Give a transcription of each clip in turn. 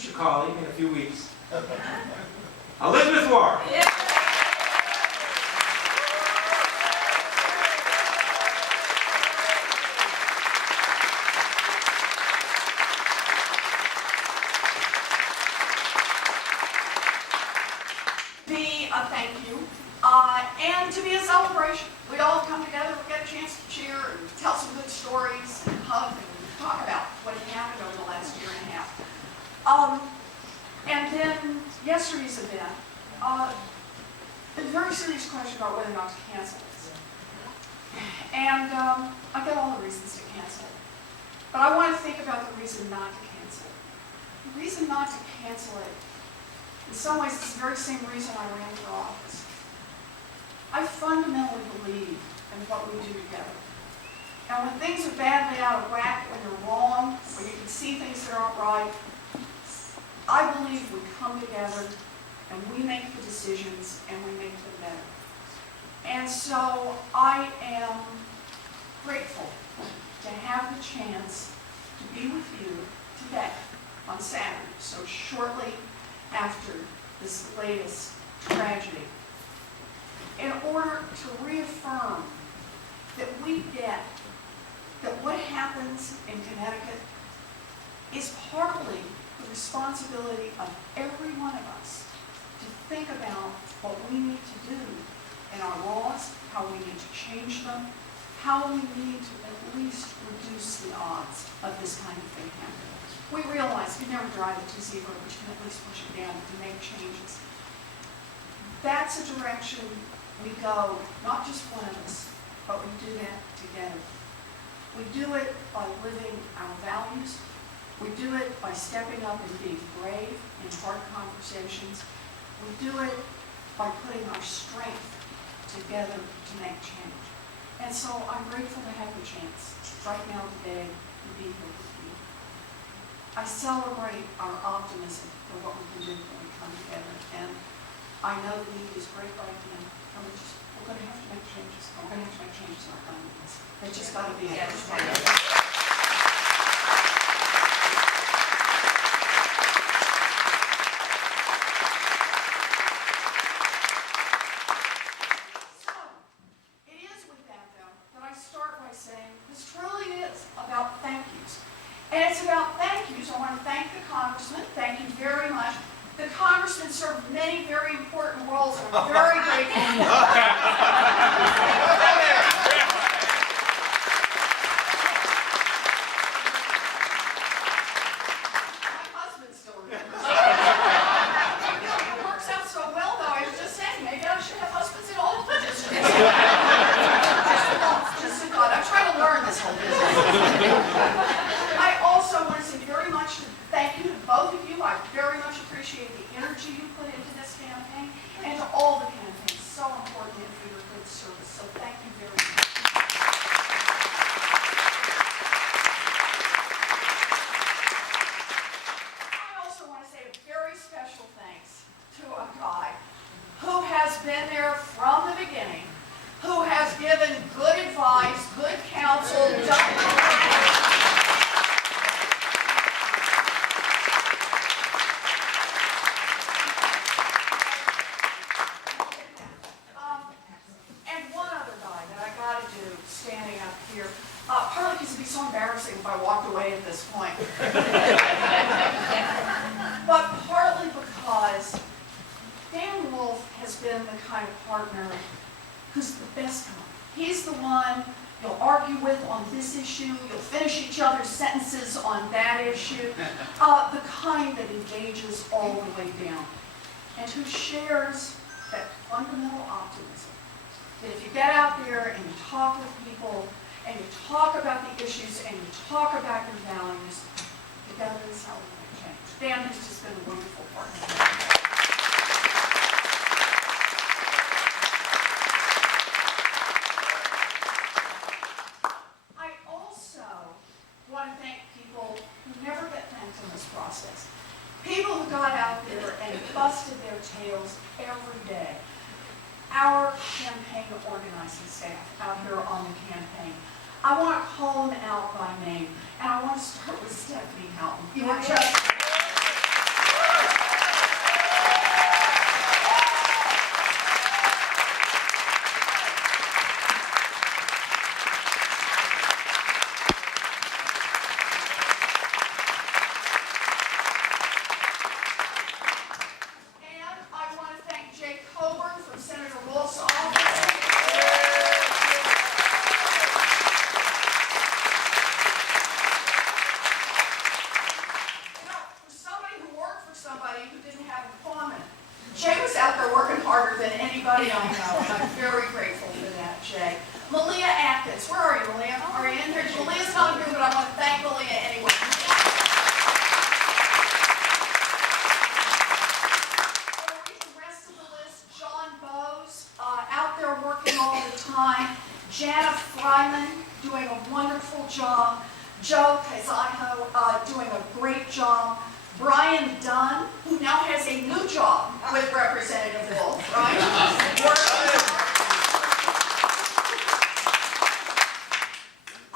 future colleague in a few weeks, Elizabeth Warren. Yeah. Be a thank you, and to be a celebration. We all come together, we get a chance to cheer and tell some good stories and hug and talk about what happened over the last year and a half. And then yesterday's event, a very serious question about whether or not to cancel this. And I get all the reasons to cancel it. But I want to think about the reason not to cancel it. The reason not to cancel it, in some ways, it's the very same reason I ran for office. I fundamentally believe in what we do together. And when things are badly out of whack, when you're wrong, when you can see things that aren't right, I believe we come together and we make the decisions and we make them better. And so I am grateful to have the chance to be with you today on Saturday, so shortly after this latest tragedy, in order to reaffirm that we get that what happens in Connecticut is partly the responsibility of every one of us to think about what we need to do in our laws, how we need to change them, how we need to at least reduce the odds of this kind of thing happening. We realize you never drive it to zero, but you can at least push it down to make changes. That's a direction we go, not just one of us, but we do that together. We do it by living our values. We do it by stepping up and being brave in hard conversations. We do it by putting our strength together to make change. And so I'm grateful to have the chance right now today to be here with you. I celebrate our optimism for what we can do when we come together. And I know the need is great right now. And we're going to have to make changes. We're going to have to make changes in our governments. It's just got to be it. And it's about thank yous. I want to thank the Congressman. Thank you very much. The Congressman served many very important roles, and I'm very grateful. My husband still remembers. It works out so well, though. I was just saying, maybe I should have husbands in all the districts. Just a thought. I'm trying to learn this whole business. I also want to say very much thank you to both of you. I very much appreciate the energy you put into this campaign and to all the campaigns. So important for your good service. So thank you very much. I also want to say a very special thanks to a guy who has been there from the beginning, who has given good advice, good counsel, standing up here, partly because it'd be so embarrassing if I walked away at this point, but partly because Dan Wolf has been the kind of partner who's the best one. He's the one you'll argue with on this issue, you'll finish each other's sentences on that issue, the kind that engages all the way down, and who shares that fundamental optimism. That if you get out there and you talk with people, and you talk about the issues, and you talk about your values, together is how we make change. Dan has just been a wonderful partner. I also want to thank people who never get thanked in this process. People who got out there and busted their tails every day. Our campaign organizing staff out here on the campaign. I want to call them out by name, and I want to start with Stephanie Houghton. You were just than anybody I know, and I'm very grateful for that, Jay. Malia Atkins, where are you, Malia? Are you in here? Malia's not here, but I want to thank Malia anyway. The rest of the list, John Bowes, out there working all the time. Jana Fryman, doing a wonderful job. Joe Kazaiho, doing a great job. Brian Dunn, who now has a new job with Representative Wolf, right?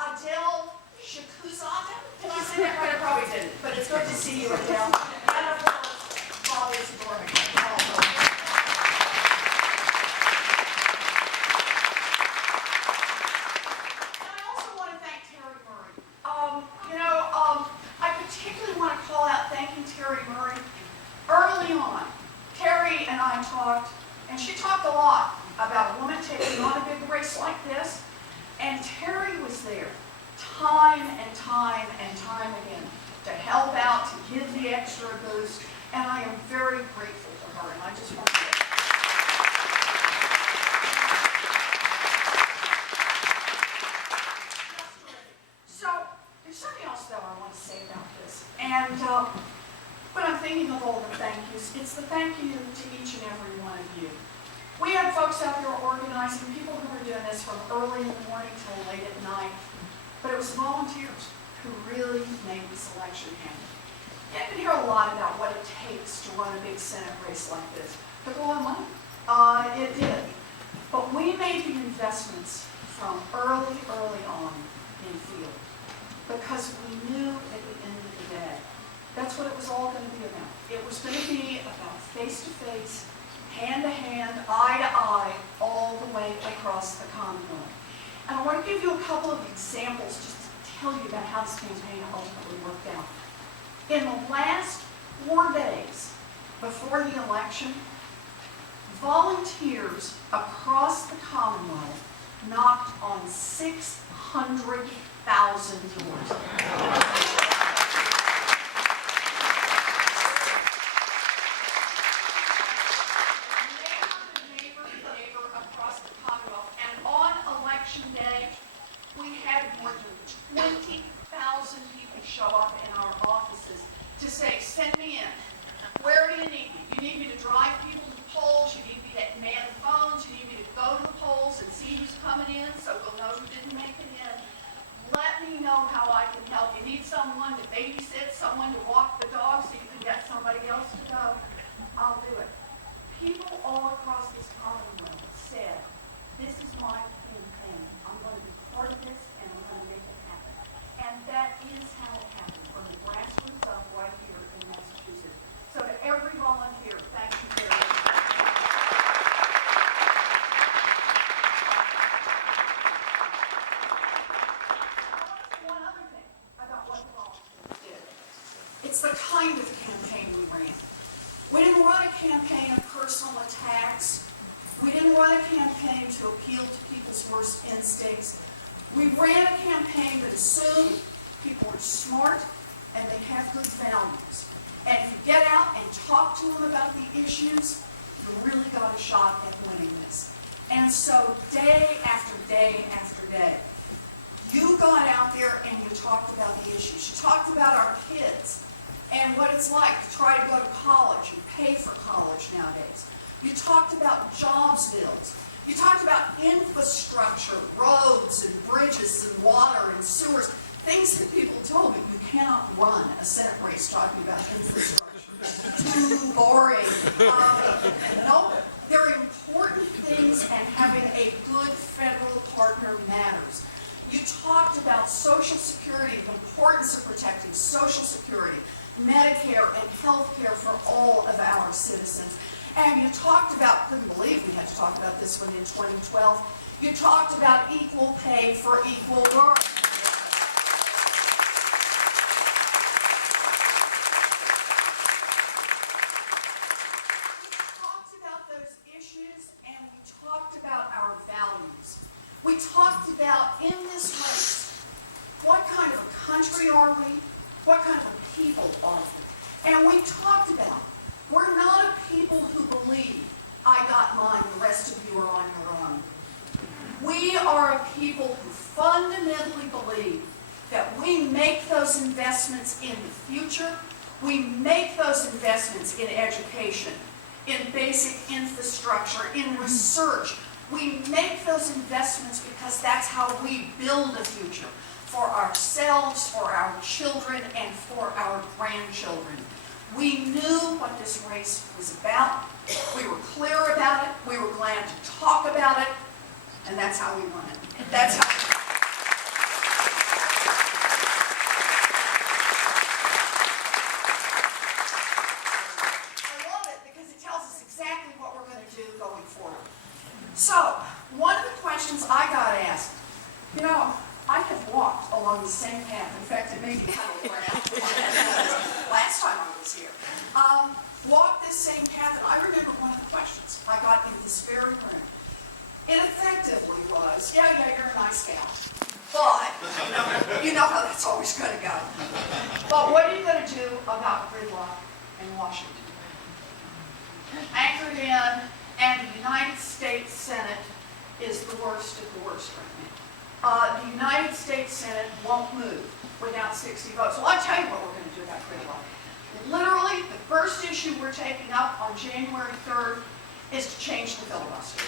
Adele Shakuzada, did I say that right? I probably didn't, but it's good to see you, Adele. And of course, Bobby Dorman. Terry Murray. Early on, Terry and I talked, and she talked a lot about a woman taking on a big race like this, and Terry was there time and time and time again to help out, to give the extra boost, and I am very grateful to her, and I just want to say so there's something else though I want to say about this, and when I'm thinking of all the thank yous, it's the thank you to each and every one of you. We had folks out there organizing, people who were doing this from early in the morning till late at night, but it was volunteers who really made this election happen. You can hear a lot about what it takes to run a big Senate race like this. It took a lot of money. It did. But we made the investments from early on in field because we knew at the end of the day that's what it was all going to be about. It was going to be about face-to-face, hand-to-hand, eye-to-eye, all the way across the Commonwealth. And I want to give you a couple of examples just to tell you about how this campaign ultimately worked out. In the last 4 days before the election, volunteers across the Commonwealth knocked on 600,000 doors. Show up in our offices to say, send me in. Where do you need me? You need me to drive people to the polls, you need me to man the phones, you need me to go to the polls and see who's coming in so we'll know who didn't make it in. Let me know how I can help. You need someone to babysit, someone to walk the dog so you can get somebody else to go. I'll do it. People all across this Commonwealth said, this is my campaign. I'm going to be part of this and I'm going to make it happen. And that is how it happened, from the grassroots up right here in Massachusetts. So to every volunteer, thank you very much. One other thing about what the volunteers did. It's the kind of campaign we ran. We didn't run a campaign of personal attacks. We didn't run a campaign to appeal to people's worst instincts. We ran a campaign that assumed people were smart and they have good values. And if you get out and talk to them about the issues, you really got a shot at winning this. And so day after day after day, you got out there and you talked about the issues. You talked about our kids and what it's like to try to go to college and pay for college nowadays. You talked about jobs bills. You talked about infrastructure, roads and bridges and water and sewers, things that people told me you cannot run a Senate race talking about infrastructure. Too boring. No, they're important things, and having a good federal partner matters. You talked about Social Security, the importance of protecting Social Security, Medicare, and health care for all of our citizens. And you talked about, couldn't believe we had to talk about this one in 2012, you talked about equal pay for equal work. We talked about those issues and we talked about our values. We talked about, in this race, what kind of a country are we? What kind of a people are we? And we talked about, we're not a people who believe I got mine, the rest of you are on your own. We are a people who fundamentally believe that we make those investments in the future, we make those investments in education, in basic infrastructure, in research. We make those investments because that's how we build a future for ourselves, for our children, and for our grandchildren. We knew what this race was about. We were clear about it. We were glad to talk about it. And that's how we won it. That's how I love it because it tells us exactly what we're going to do going forward. So, one of the questions I got asked, you know, I have walked along the same path. In fact, it may be kind of around last time I was here. Walked this same path, and I remember one of the questions I got in this very room. It effectively was, yeah, you're a nice gal, but you know how that's always going to go. But what are you going to do about gridlock in Washington? Anchored in, and the United States Senate is the worst of the worst right now. The United States Senate won't move without 60 votes. Well, I'll tell you what we're going to do about gridlock. Literally, the first issue we're taking up on January 3rd is to change the filibuster.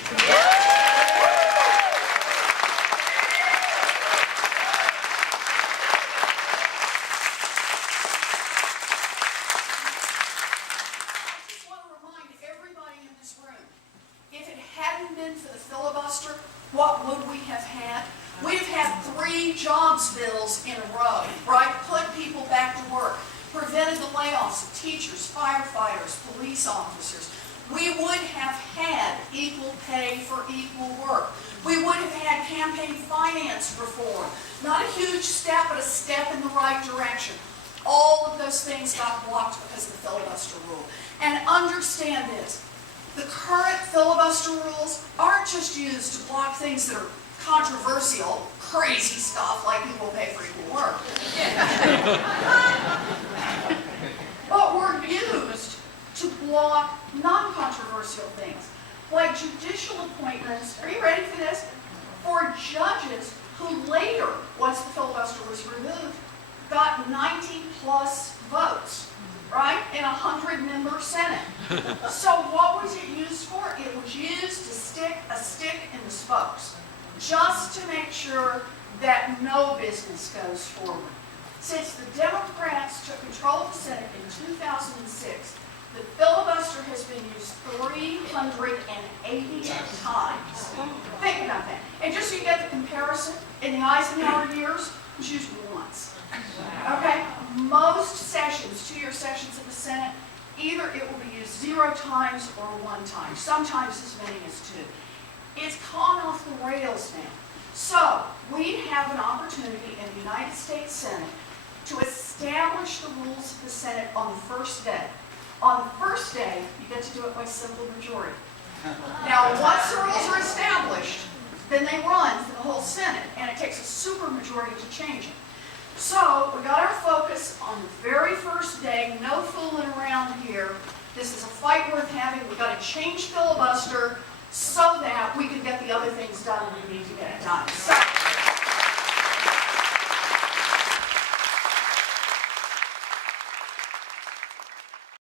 What would we have had? We'd have had 3 jobs bills in a row, right? Put people back to work, prevented the layoffs of teachers, firefighters, police officers. We would have had equal pay for equal work. We would have had campaign finance reform. Not a huge step, but a step in the right direction. All of those things got blocked because of the filibuster rule. And understand this. The current filibuster rules aren't just used to block things that are controversial, crazy stuff like equal pay for equal work. But were used to block non-controversial things, like judicial appointments, are you ready for this? For judges who later, once the filibuster was removed, got 90+ votes. Right? In a 100-member Senate. So what was it used for? It was used to stick a stick in the spokes, just to make sure that no business goes forward. Since the Democrats took control of the Senate in 2006, the filibuster has been used 380 times. Think about that. And just so you get the comparison, in the Eisenhower years, it was used once. Okay? Most sessions, 2-year sessions of the Senate, either it will be used 0 times or 1 time, sometimes as many as 2. It's gone off the rails now. So, we have an opportunity in the United States Senate to establish the rules of the Senate on the first day. On the first day, you get to do it by simple majority. Now, once the rules are established, then they run for the whole Senate, and it takes a supermajority to change it. So, we got our focus on the very first day, no fooling around here. This is a fight worth having. We've got to change filibuster so that we can get the other things done we need to get